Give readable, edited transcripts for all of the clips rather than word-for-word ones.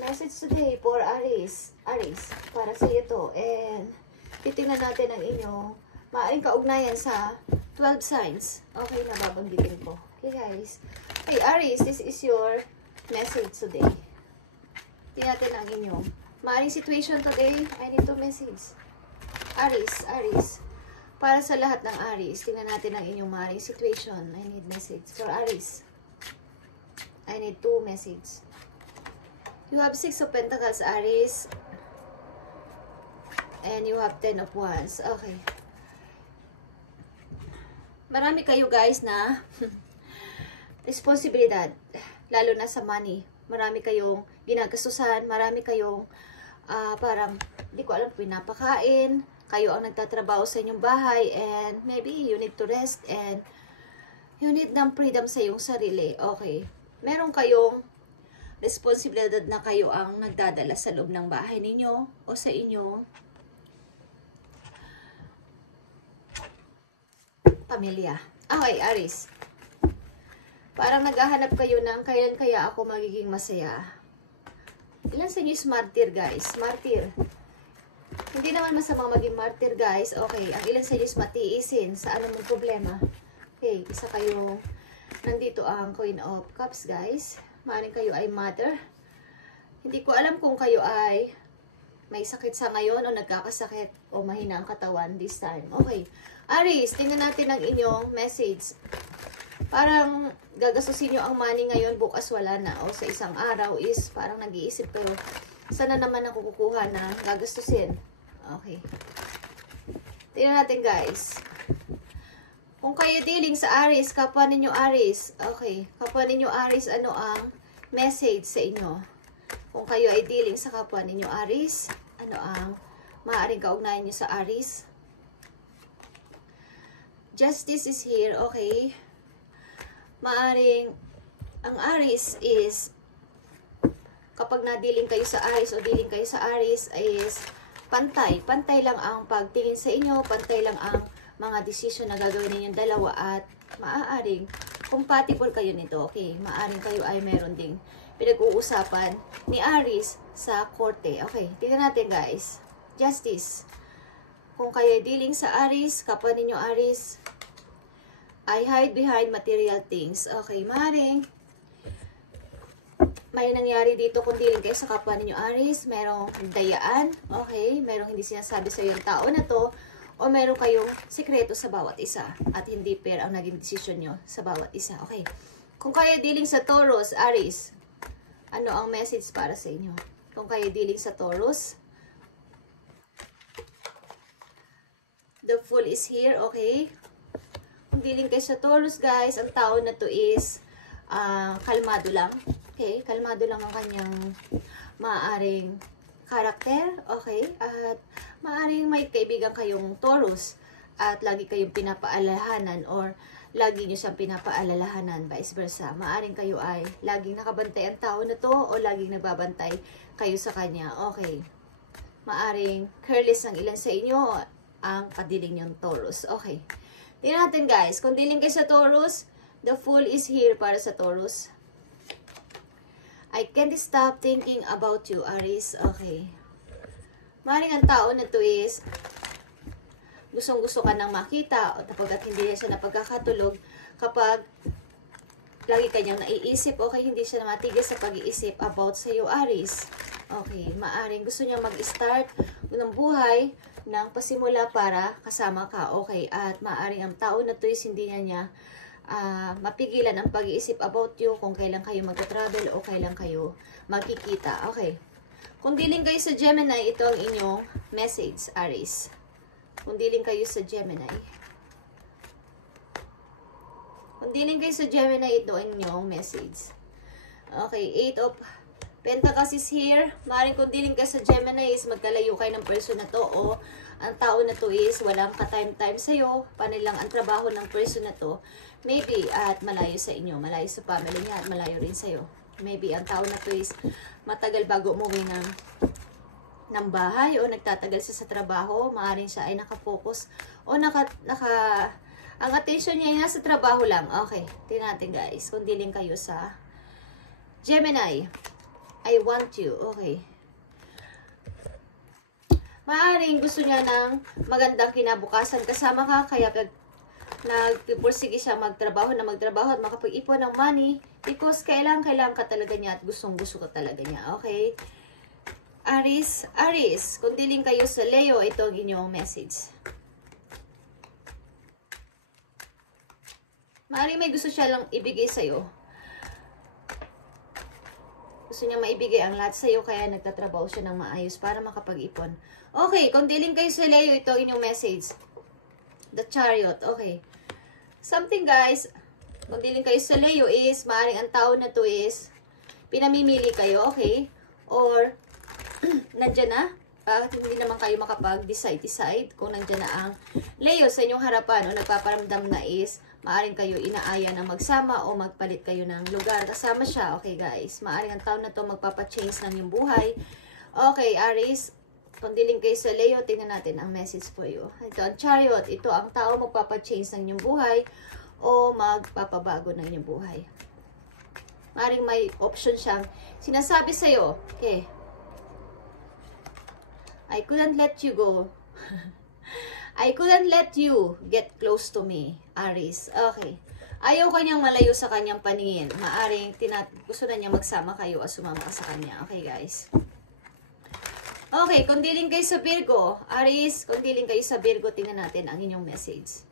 Message today for Aries. Aries, para sa iyo to. And titingnan natin ang inyong maaaring kaugnayan sa 12 signs. Okay, nababanggitin ko. Okay guys. Hey Aries, this is your message today. Tingnan natin ang inyong maaaring situation today. I need to message. Aries. Para sa lahat ng Aries, tingnan natin ang inyong maaaring situation. I need message for Aries. I need 2 message. You have 6 of Pentacles, Aries. And you have 10 of Wands. Okay. Marami kayo guys na responsibilidad. Lalo na sa money. Marami kayong ginagastusan. Marami kayong parang, di ko alam, pinapakain. Kayo ang nagtatrabaho sa inyong bahay. And maybe you need to rest. And you need ng freedom sa iyong sarili. Okay. Meron kayong responsibilidad na kayo ang nagdadala sa loob ng bahay ninyo o sa inyong pamilya. Okay, Aries. Parang naghahanap kayo ng kailan kaya ako magiging masaya. Ilan sa inyo is martyr, guys? Martyr. Hindi naman masamang maging martyr, guys. Okay, ang ilan sa inyo is matiisin sa anumang problema. Okay, isa kayo. Nandito ang Queen of Cups, guys. Maaaring kayo ay mother. Hindi ko alam kung kayo ay may sakit sa ngayon o nagkakasakit o mahina ang katawan this time. Okay. Aries, tingnan natin ang inyong message. Parang gagastusin nyo ang money ngayon, bukas wala na. O sa isang araw is parang nag-iisip kayo, sana naman ako kukuha na gagastusin. Okay. Tingnan natin guys. Kung kayo dealing sa Aries, kapwa ninyo Aries. Okay. Kapwa ninyo Aries, ano ang message sa inyo? Kung kayo ay dealing sa kapwa ninyo Aries, ano ang maaaring kaugnayan nyo sa Aries? Justice is here. Okay. Maaring, ang Aries is, kapag na-dealing kayo sa Aries o dealing kayo sa Aries, is pantay. Pantay lang ang pagtingin sa inyo. Pantay lang ang mga decision na gagawin ninyong dalawa at maaaring compatible kayo nito. Okay, maaaring kayo ay meron ding pinag-uusapan ni Aries sa korte. Okay, tingnan natin guys. Justice. Kung kayo dealing sa Aries, kapwa ninyo Aries, I hide behind material things. Okay, maaaring may nangyari dito kung dealing kayo sa kapwa ninyo Aries. Merong dayaan. Okay, merong hindi sinasabi sa yung tao na to. O meron kayong sikreto sa bawat isa at hindi fair ang naging desisyon nyo sa bawat isa. Okay. Kung kayo dealing sa Taurus, Aries, ano ang message para sa inyo? Kung kayo dealing sa Taurus, the Fool is here. Okay. Kung dealing kayo sa Taurus, guys, ang tao na to is kalmado lang. Okay. Kalmado lang ang kanyang maaaring karakter, okay? At maaaring may kaibigan kayong Taurus at lagi kayong pinapaalalahanan or lagi nyo siyang pinapaalalahanan, vice versa. Maaaring kayo ay laging nakabantay ang tao na to o laging nagbabantay kayo sa kanya, okay? Maaaring careless ng ilan sa inyo ang kadiling yung Taurus, okay? Tingnan natin guys, kung dealing kayo sa Taurus, the Fool is here para sa Taurus. I can't stop thinking about you, Aries. Okay. Maaaring ang tao na to is gustong-gusto ka nang makita o napagkat hindi siya napagkakatulog kapag lagi kanyang naiisip. Okay, hindi siya matigil sa pag-iisip about sa iyo, Aries. Okay. Maaaring gusto niya mag-start ng buhay ng pasimula para kasama ka. Okay. At maaaring ang tao na to is hindi niya mapigilan ang pag-iisip about you kung kailan kayo magta-travel o kailan kayo magkikita. Okay. Kung dealing kayo sa Gemini, ito ang inyong message, Aries. Kung dealing kayo sa Gemini. Kung dealing kayo sa Gemini, ito ang inyong message. Okay. 8 of Pentacles is here. Maaaring kung dealing kayo sa Gemini is magkalayo kayo ng person na to o ang tao na to is walang ka-time-time sa'yo. Panilang ang trabaho ng person na to. Maybe at malayo sa inyo, malayo sa family niya at malayo rin sa'yo. Maybe ang tao na to is matagal bago umuwi ng bahay o nagtatagal siya sa trabaho. Maaaring siya ay nakafocus o ang attention niya ay nasa trabaho lang. Okay, tingnan natin guys. Kung dealing kayo sa Gemini, I I want you. Okay. Maaaring gusto niya ng magandang kinabukasan kasama ka, kaya nagpipursige siya magtrabaho at makapag-ipon ng money because kailangan ka talaga niya at gustong-gusto ka talaga niya. Okay? Aries, kung dealing kayo sa Leo, ito ang inyong message. Maaaring may gusto siya lang ibigay sa'yo. Gusto niya maibigay ang lahat sa'yo, kaya nagtatrabaho siya ng maayos para makapag-ipon. Okay, kung dealing kayo sa Leo, ito ang inyong message. The Chariot, okay. Something guys, kung dealing kayo sa Leo is, maaaring ang tao na to is, pinamimili kayo, okay? Or, nandyan na, hindi naman kayo makapag-decide kung nandyan na ang Leo sa inyong harapan o nagpaparamdam na is, maaaring kayo inaaya na magsama o magpalit kayo ng lugar. Kasama siya, okay guys. Maaaring ang tao na to magpapachange ng yung buhay. Okay, Aries, kung dealing kayo sa Leo, tingnan natin ang message for you. Ito ang Chariot. Ito ang tao magpapachange ng inyong buhay o magpapabago ng inyong buhay. Maaaring may option siyang sinasabi sa'yo. Okay. I couldn't let you go. I couldn't let you get close to me, Aries. Okay. Ayaw kanyang malayo sa kanyang paningin. Maaaring gusto na niya magsama kayo o sumama ka sa kanya. Okay, guys. Okay, kung dealing kayo sa Virgo, Aries, kung dealing kayo sa Virgo, tingnan natin ang inyong message.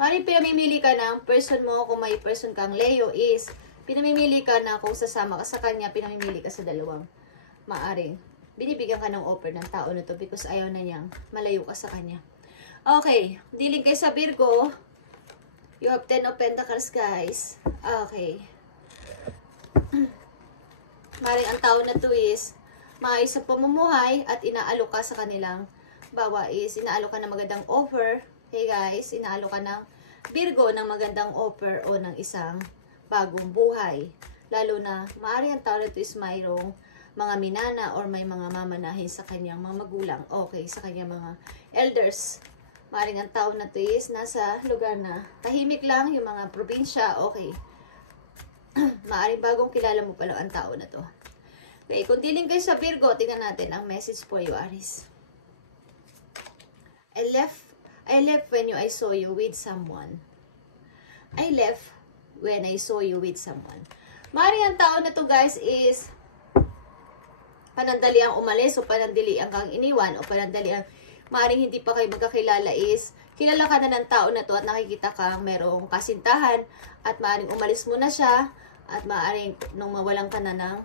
Maaaring pinamimili ka ng person mo, kung may person kang Leo is, pinamimili ka na kung sasama ka sa kanya, pinamimili ka sa dalawang. Maaaring, binibigyan ka ng offer ng tao na to because ayaw na niyang malayo ka sa kanya. Okay, dealing kayo sa Virgo, you have 10 of Pentacles, guys. Okay. Maring ang tao na to is maayos sa pamumuhay at inaalok ka sa kanilang bawa is inaalok ka ng magandang offer. Hey guys, inaalok ka ng Virgo ng magandang offer o ng isang bagong buhay. Lalo na maaaring ang tao na to is mayroong mga minana or may mga mamanahin sa kanyang mga magulang. Okay, sa kanyang mga elders. Maaaring ang tao na to is nasa lugar na tahimik lang, yung mga probinsya. Okay. Maaaring bagong kilala mo pa lang ang tao na to. Okay, kung dealing kayo sa Virgo, tingnan natin ang message for you, Aries. I left when I saw you with someone. I left when I saw you with someone. Maaaring ang tao na to, guys, is panandaliang umalis o panandaliang kang iniwan o panandaliang maaaring hindi pa kayo magkakilala is kilala ka na ng tao na to at nakikita kang merong kasintahan at maaaring umalis mo na siya at maaaring nung mawalan ka na ng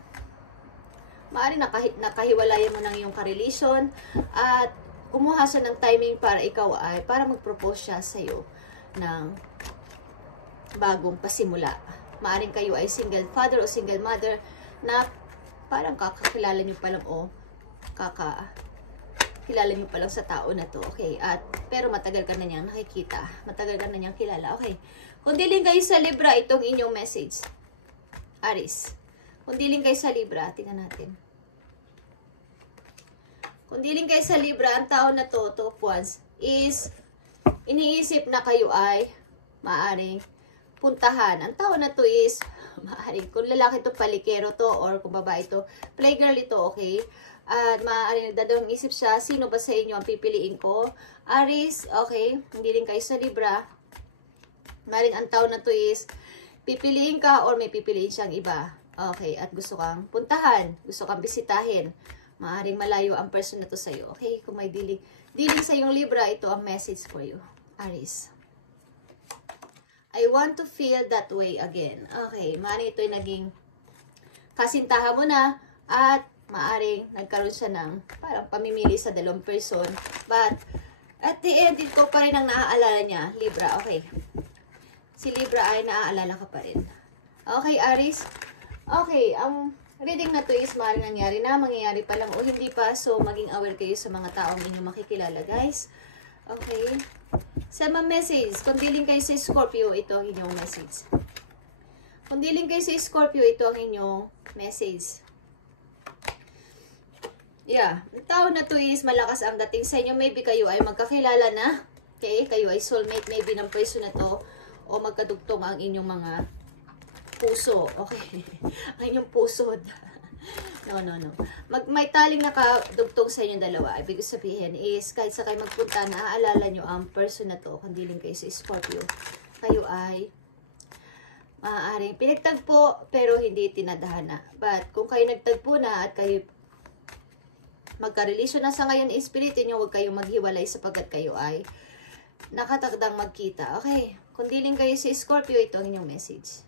maaaring nakahiwalayan mo ng iyong karelasyon at kumuha siya ng timing para ikaw ay para mag-propose siya sa iyo ng bagong pasimula. Maaaring kayo ay single father o single mother na parang kakakilala niyo pa lang o kilala niyo pa lang sa tao na to. Okay, at pero matagal ka na niyang nakikita, matagal ka na niyang kilala. Okay, kung dealing kayo sa Libra, itong inyong message, Aries. Kung dealing kayo sa Libra, tingnan natin. Kung dealing kayo sa Libra, ang tao na to, Two of Wands, is iniisip na kayo ay maaaring puntahan. Ang tao na to is maaaring, kung lalaki to palikero to, or kung babae to, playgirl ito, okay? At maaaring nagdadawang isip siya, sino ba sa inyo ang pipiliin ko? Aries, okay? Kung dealing kayo sa Libra, maaaring ang tao na to is pipiliin ka or may pipiliin siyang iba. Okay, at gusto kang puntahan, gusto kang bisitahin. Maaaring malayo ang person na to sa'yo. Okay, kung may dealing sa iyong Libra, ito ang message for you, Aries. I want to feel that way again. Okay, maaaring ito ay naging kasintahan mo na at maaaring nagkaroon siya ng parang pamimili sa dalawang person. But, at the end, ito pa rin ang naaalala niya, Libra. Okay. Si Libra ay naaalala ka pa rin. Okay, Aries. Okay, ang reading na to is maaaring nangyari na, mangyayari pa lang o hindi pa. So, maging aware kayo sa mga taong inyong makikilala, guys. Okay. Sa mga message, kung dealing kayo sa Scorpio, ito ang inyong message. Kung dealing kayo sa Scorpio, ito ang inyong message. Yeah, ang tao na to is malakas ang dating sa inyo. Maybe kayo ay magkakilala na. Okay, kayo ay soulmate maybe ng person na to. O magkadugtong ang inyong mga puso. Okay. Ang inyong puso. No. May taling nakadugtong sa inyong dalawa. Ibig sabihin is, kahit sa kayo magpunta, naaalala nyo ang person na to, kung dealing kayo sa Scorpio. Kayo ay maaaring pinagtagpo, pero hindi tinadhana. But, kung kayo nagtagpo na at kayo magka-relasyon na sa ngayon, espiritu nyo, huwag kayong maghiwalay sapagkat kayo ay nakatakdang magkita. Okay. Kung dealing kayo sa Scorpio, ito ang inyong message.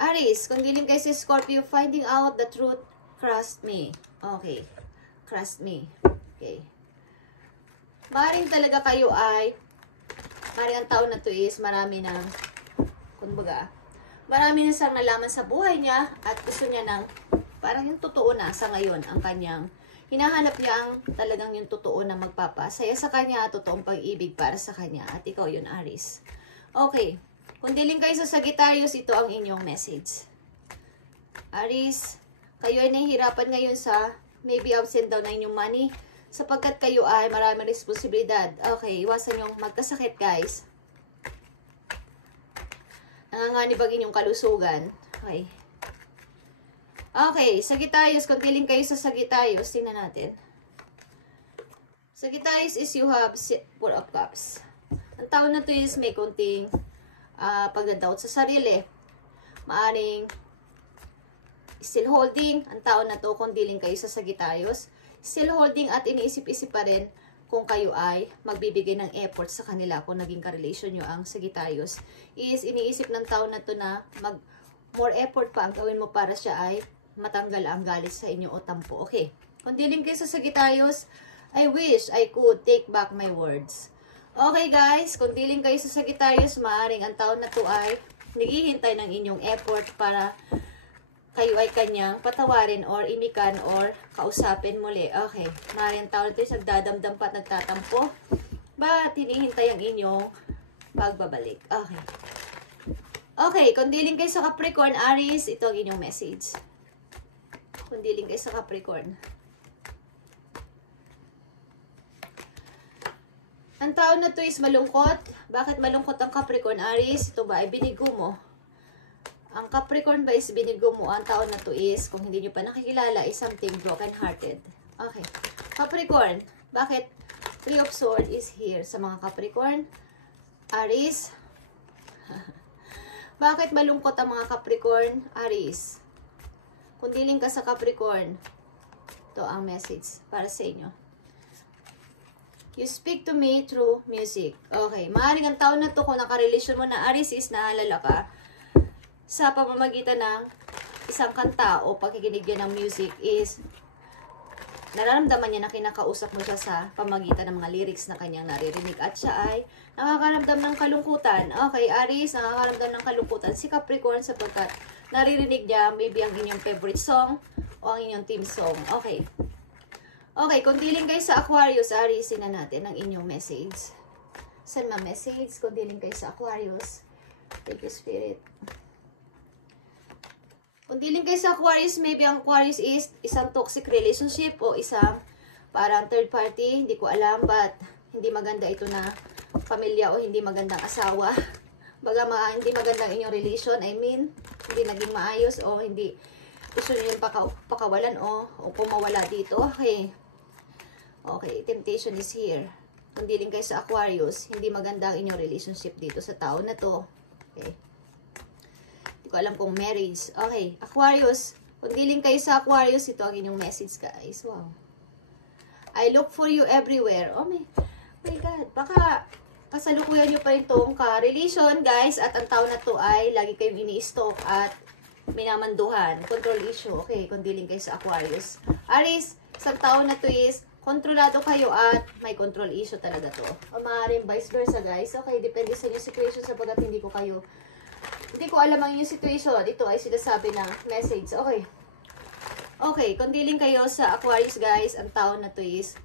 Aries, kung dealing kayo sa Scorpio, finding out the truth, trust me. Okay. Trust me. Okay. Maring talaga kayo ay, maring ang taon na to is, marami na, kumbaga, marami na siyang nalaman sa buhay niya at gusto niya ng, parang yung totoo na sa ngayon, ang kanyang, hinahanap niya ang talagang yung totoo na magpapasaya sa kanya, totoong pag-ibig para sa kanya. At ikaw yun, Aries. Okay. Kung dealing kayo sa Sagittarius, ito ang inyong message. Aries, kayo ay nahihirapan ngayon sa maybe ups and down na inyong money sapagkat kayo ay maraming responsibilidad. Okay, iwasan yung magkasakit, guys. Nanganganib ang inyong kalusugan. Okay. Okay, Sagittarius, kung dealing kayo sa Sagittarius, tingnan natin. Sagittarius is you have Four of Cups. Ang taon na to is may konting pagdadoubt sa sarili. Maaring still holding. Ang taon na to, kung dealing kayo sa Sagittarius, still holding at iniisip-isip pa rin kung kayo ay magbibigay ng effort sa kanila kung naging ka-relation nyo ang Sagittarius. Is iniisip ng taon na to na more effort pa ang gawin mo para siya ay matanggal ang galit sa inyo o tampo. Okay. Kung dealing kayo sa Sagittarius, I wish I could take back my words. Okay guys, kung dealing kayo sa Sagittarius, maaaring ang taon na to ay naghihintay ng inyong effort para kayo ay kanyang patawarin or imikan or kausapin muli. Okay, maaaring ang taon na to is nagdadamdam pa at nagtatampo. But hinihintay ang inyong pagbabalik. Okay. Okay, kung dealing kayo sa Capricorn, Aries, ito ang inyong message. Kung dealing kayo sa Capricorn. Ang taon na to is malungkot. Bakit malungkot ang Capricorn, Aries? Ito ba ay binigo mo? Ang Capricorn ba is binigo mo? Ang taon na to is, kung hindi nyo pa nakikilala, is something broken-hearted. Okay. Capricorn, bakit Three of Swords is here sa mga Capricorn? Aries, bakit malungkot ang mga Capricorn? Aries, kung dealing ka sa Capricorn, ito ang message para sa inyo. You speak to me through music. Okay. Maaaring ang taon na to, kung nakarelasyon mo na Aries is naalala ka sa pamamagitan ng isang kanta o pagkikinig niya ng music is nararamdaman niya na kinakausap mo siya sa pamamagitan ng mga lyrics na kanyang naririnig at siya ay nakakaramdam ng kalungkutan. Okay, Aries, nakakaramdam ng kalungkutan si Capricorn sapagkat naririnig niya maybe ang inyong favorite song o ang inyong theme song. Okay. Okay, kung dealing kayo sa Aquarius, Aries, tingnan natin ang inyong message. Send ma message kung dealing kayo sa Aquarius. Thank you, Spirit. Kung dealing kayo sa Aquarius, maybe ang Aquarius is isang toxic relationship o isang parang third party. Hindi ko alam, but hindi maganda ito na pamilya o hindi magandang asawa. Baga hindi magandang inyong relation. I mean, hindi naging maayos o hindi gusto nyo yung pakawalan o pumawala dito. Okay. Okay, temptation is here. Kung dealing kayo sa Aquarius, hindi maganda ang inyong relationship dito sa taon na to. Okay. Hindi ko alam kung marriage. Okay, Aquarius. Kung dealing kayo sa Aquarius, ito ang inyong message, guys. Wow. I look for you everywhere. Oh my God. Baka kasalukuyan nyo pa itong ka-relation, guys. At ang taon na to ay lagi kayong ini-stalk at minamanduhan. Control issue. Okay, kung dealing kayo sa Aquarius. Aries, sa taon na to is kontrolado kayo at may control issue talaga to. O maaaring vice versa, guys. Okay, depende sa inyong situation sapagkat hindi ko alam ang inyong situation. Ito ay sinasabi ng message. Okay. Okay, kung dealing kayo sa Aquarius, guys, ang taon na to is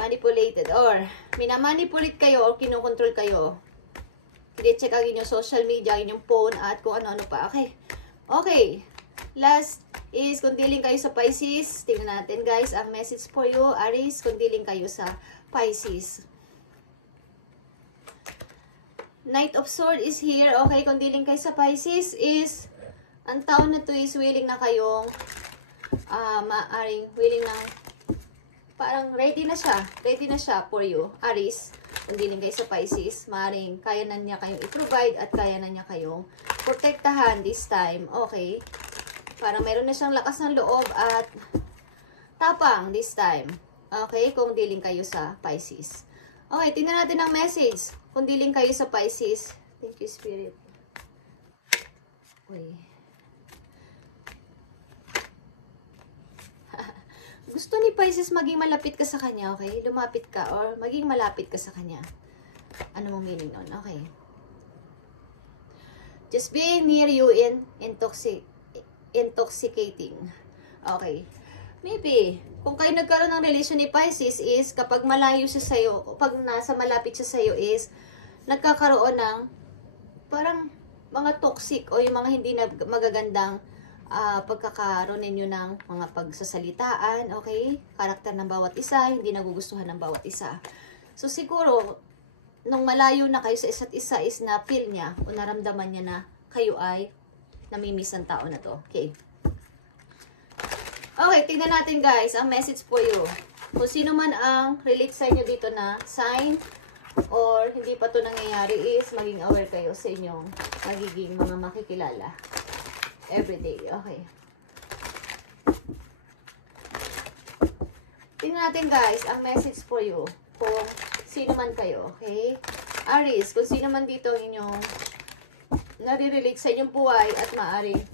manipulated or minamanipulate kayo o kinokontrol kayo. I-check ang inyong social media, inyong phone at kung ano-ano pa. Okay. Okay. Last is kung dealing kayo sa Pisces. Tingnan natin, guys, ang message for you. Aries, kung dealing kayo sa Pisces. Knight of Swords is here. Okay, kung dealing kayo sa Pisces is, ang taon na to is willing na kayong, maaring willing na, parang ready na siya. Ready na siya for you, Aries. Kung dealing kayo sa Pisces, maaring kaya na niya kayong i-provide at kaya na niya kayong protektahan this time. Okay. Parang meron na siyang lakas ng loob at tapang this time. Okay, kung dealing kayo sa Pisces. Okay, tingnan natin ang message. Kung dealing kayo sa Pisces. Thank you, Spirit. Uy. Gusto ni Pisces maging malapit ka sa kanya, okay? Lumapit ka or maging malapit ka sa kanya. Ano mong meaning nun? Okay. Just being near you in intoxicating. Okay. Maybe, kung kayo nagkaroon ng relation ni Pisces is kapag malayo siya sa'yo, pag nasa malapit siya sa'yo is nagkakaroon ng parang mga toxic o yung mga hindi na magagandang pagkakaroon ninyo ng mga pagsasalitaan, okay? Karakter ng bawat isa, hindi nagugustuhan ng bawat isa. So siguro, nung malayo na kayo sa isa't isa is na feel niya o naramdaman niya na kayo ay namimiss ang tao na to. Okay. Okay, tingnan natin guys, ang message for you. Kung sino man ang relate sa inyo dito na sign or hindi pa to nangyayari is maging aware kayo sa inyong magiging mga makikilala. Everyday, okay. Tingnan natin guys, ang message for you. Kung sino man kayo, okay? Aries, kung sino man dito ang inyong nare-relate sa inyong buhay at maaaring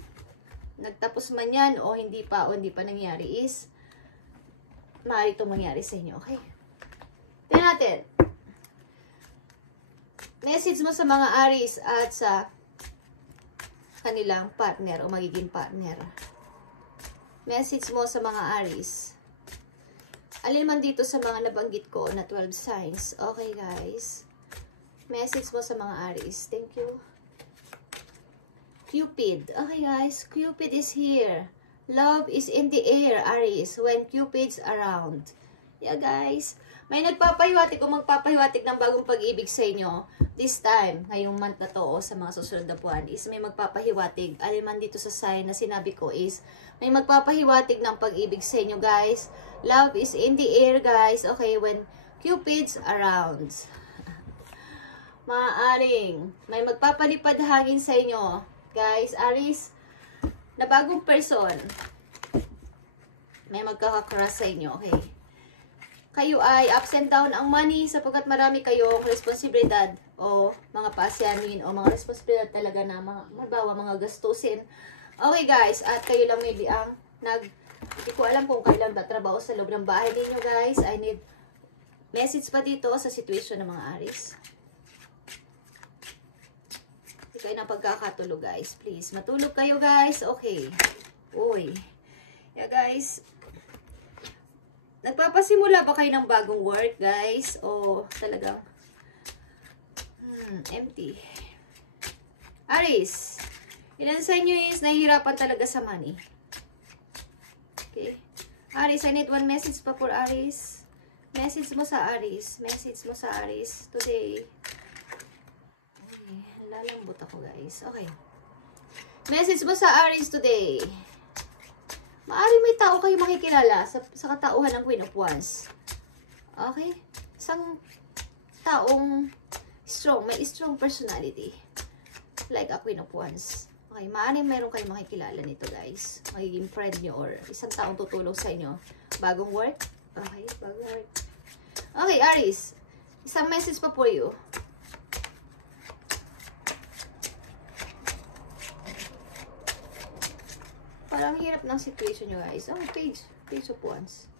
nagtapos man yan o hindi pa nangyari is maaari itong mangyari sa inyo, okay? Tingnan natin. Message mo sa mga Aries at sa kanilang partner o magiging partner. Message mo sa mga Aries. Alin man dito sa mga nabanggit ko na 12 signs. Okay, guys. Message mo sa mga Aries. Thank you. Cupid. Okay, guys. Cupid is here. Love is in the air, Aries, when Cupid's around. Yeah, guys. May nagpapahiwatig o magpapahiwatig ng bagong pag-ibig sa inyo. This time, ngayong month na to o sa mga susunod na buwan is may magpapahiwatig. Aliman dito sa sign na sinabi ko is may magpapahiwatig ng pag-ibig sa inyo, guys. Love is in the air, guys. Okay, when Cupid's around. Maaaring may magpapalipad hangin sa inyo, guys. Aries, na bagong person. May magkakakrush sa inyo, okay? Kayo ay ups and down ang money sapagkat marami kayong responsibilidad o mga pasyanin o mga responsibilidad talaga na mga gastusin. Okay guys, at kayo lang maybe ang hindi ko alam kung kailan ba trabaho sa loob ng bahay ninyo guys. I need message pa dito sa situation ng mga Aries. Hindi kayo ng pagkakatulog guys. Please, matulog kayo guys. Okay. Uy. Yeah guys. Nagpapasimula ba kayo ng bagong work, guys? O talagang empty? Aries, ilan sa inyo is nahihirapan talaga sa money? Okay. Aries, I need one message pa for Aries. Message mo sa Aries. Message mo sa Aries today. Okay. Lalambot ako, guys. Okay. Message mo sa Aries today. Maaaring may tao kayo makikilala sa katauhan ng Queen of Wands. Okay? Isang taong strong, may strong personality. Like a Queen of Wands. Okay, maaaring meron kayo makikilala nito guys. Magiging friend nyo or isang taong tutulong sa inyo. Bagong work? Okay, bagong work. Okay, Aries. Isang message pa for you. Parang hirap ng situation nyo guys. Oh, page of wands.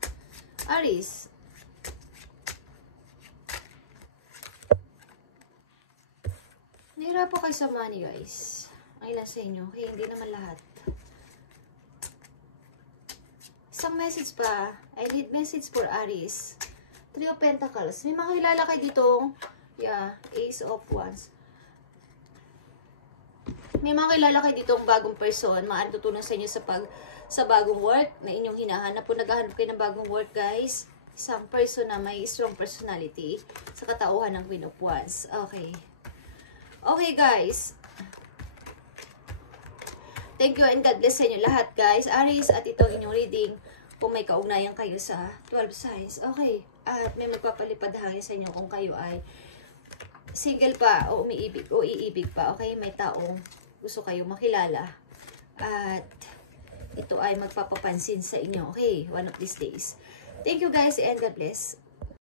Aries. Nahirap po kayo sa money guys. Ang ilan sa inyo. Okay, hindi naman lahat. Isang message pa. I need message for Aries. 3 of Pentacles. May makilala kayo ditong Ace of Wands. May mga kilala kayo dito ang bagong person, maaari tutulong sa inyo sa bagong work na inyong hinahanap. Kung naghahanap kayo ng bagong work, guys, isang person na may strong personality sa katauhan ng Queen of Wands. Okay. Okay, guys. Thank you and God bless sa inyo lahat, guys. Aries, at ito inyong reading kung may kaugnayan kayo sa 12 signs. Okay. At may magpapalipad hangin sa inyo kung kayo ay single pa o umiibig o iibig pa. Okay. May taong gusto kayo makilala. At ito ay magpapapansin sa inyo. Okay. One of these days. Thank you, guys, and God bless.